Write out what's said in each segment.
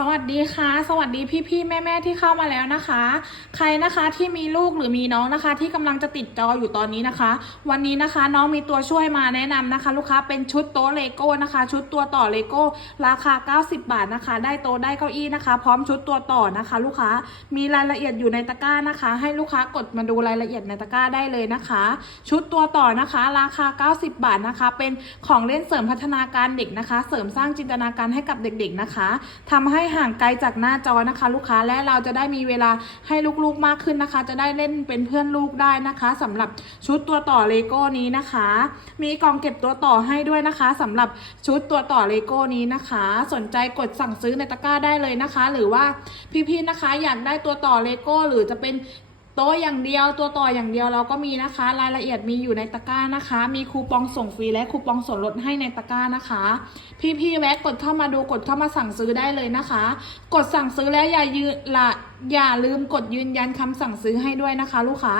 สวัสดีค่ะ สวัสดีพี่ๆแม่ๆที่เข้ามาแล้วนะคะ ใครนะคะที่มีลูกหรือมีน้องนะคะ ที่กำลังจะติดจออยู่ตอนนี้นะคะ วันนี้นะคะน้องมีตัวช่วยมาแนะนำนะคะ ลูกค้าเป็นชุดโต๊ะเลโก้นะคะ ชุดตัวต่อเลโก้ ราคา 90 บาทนะคะ ได้โต๊ะได้เก้าอี้นะคะ พร้อมชุดตัวต่อนะคะ ลูกค้ามีรายละเอียดอยู่ในตะกร้านะคะ ให้ลูกค้ากดมาดูรายละเอียดในตะกร้าได้เลยนะคะ ชุดตัวต่อนะคะ ราคา 90 บาทนะคะ เป็นของเล่นเสริมพัฒนาการเด็กนะคะ เสริมสร้างจินตนาการให้กับเด็ก ๆนะคะทำให้ห่างไกลจากหน้าจอนะคะ ลูกค้าและเราจะได้มีเวลาให้ลูกๆมากขึ้นนะคะ จะได้เล่นเป็นเพื่อนลูกได้นะคะสำหรับชุดตัวต่อเลโก้นี้นะคะ มีกล่องเก็บตัวต่อให้ด้วยนะคะสำหรับชุดตัวต่อเลโก้นี้นะคะ สนใจกดสั่งซื้อในตะกร้าได้เลยนะคะ หรือว่าพี่ๆนะคะ อยากได้ตัวต่อเลโก้หรือจะเป็น โต๊ะอย่างเดียวตัวต่ออย่างเดียวเราก็มีนะคะ รายละเอียดมีอยู่ในตะกร้านะคะ มีคูปองส่งฟรีและคูปองส่วนลดให้ในตะกร้านะคะ พี่ๆแวะกดเข้ามาดูกดเข้ามาสั่งซื้อได้เลยนะคะ กดสั่งซื้อแล้วอย่ายืนละอย่าลืมกดยืนยันคำสั่งซื้อให้ด้วยนะคะ ลูกค้า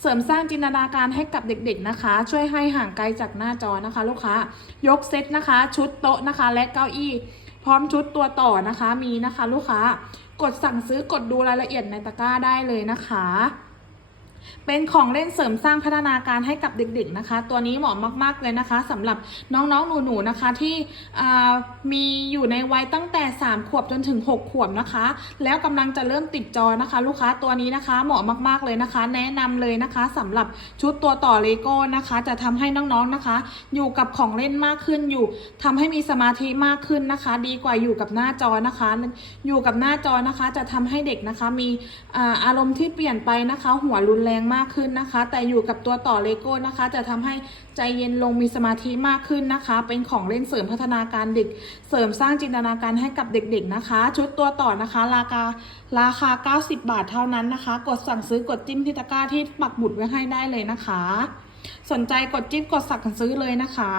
เสริมสร้างจินตนาการให้กับเด็กๆนะคะ ช่วยให้ห่างไกลจากหน้าจอนะคะ ลูกค้า ยกเซตนะคะ ชุดโต๊ะนะคะ และเก้าอี้ พร้อมชุดตัวต่อนะคะมีนะคะ ลูกค้า กดสั่งซื้อกดดูรายละเอียดในตะกร้าได้เลยนะคะ เป็นของเล่นเสริมสร้างพัฒนาการให้กับเด็กๆนะคะ ตัวนี้เหมาะมากๆเลยนะคะสำหรับน้องๆหนูๆนะคะที่มีอยู่ในวัยตั้งแต่ 3 ขวบจนถึง 6 ขวบนะคะ แล้วกำลังจะเริ่มติดจอนะคะ ลูกค้าตัวนี้นะคะเหมาะมากๆเลยนะคะ แนะนำเลยนะคะสำหรับชุดตัวต่อเลโก้นะคะ จะทำให้น้องๆนะคะ อยู่กับของเล่นมากขึ้นอยู่ทำให้มีสมาธิมากขึ้นนะคะ ดีกว่าอยู่กับหน้าจอนะคะ อยู่กับหน้าจอนะคะ จะทำให้เด็กนะคะมีอารมณ์ที่เปลี่ยนไปนะคะ หัวรุนแรงรงมากขึ้นนะคะ แต่อยู่กับตัวต่อเลโก้นะคะ จะทำให้ใจเย็นลงมีสมาธิมากขึ้นนะคะ เป็นของเล่นเสริมพัฒนาการเด็ก เสริมสร้างจินตนาการให้กับเด็กๆนะคะ ชุดตัวต่อนะคะ ราคาราคา 90 บาทเท่านั้นนะคะ กดสั่งซื้อกดจิ้มที่ตะกร้าที่ปักหมุดไว้ให้ได้เลยนะคะ สนใจกดจิ้มกดสั่งซื้อเลยนะคะ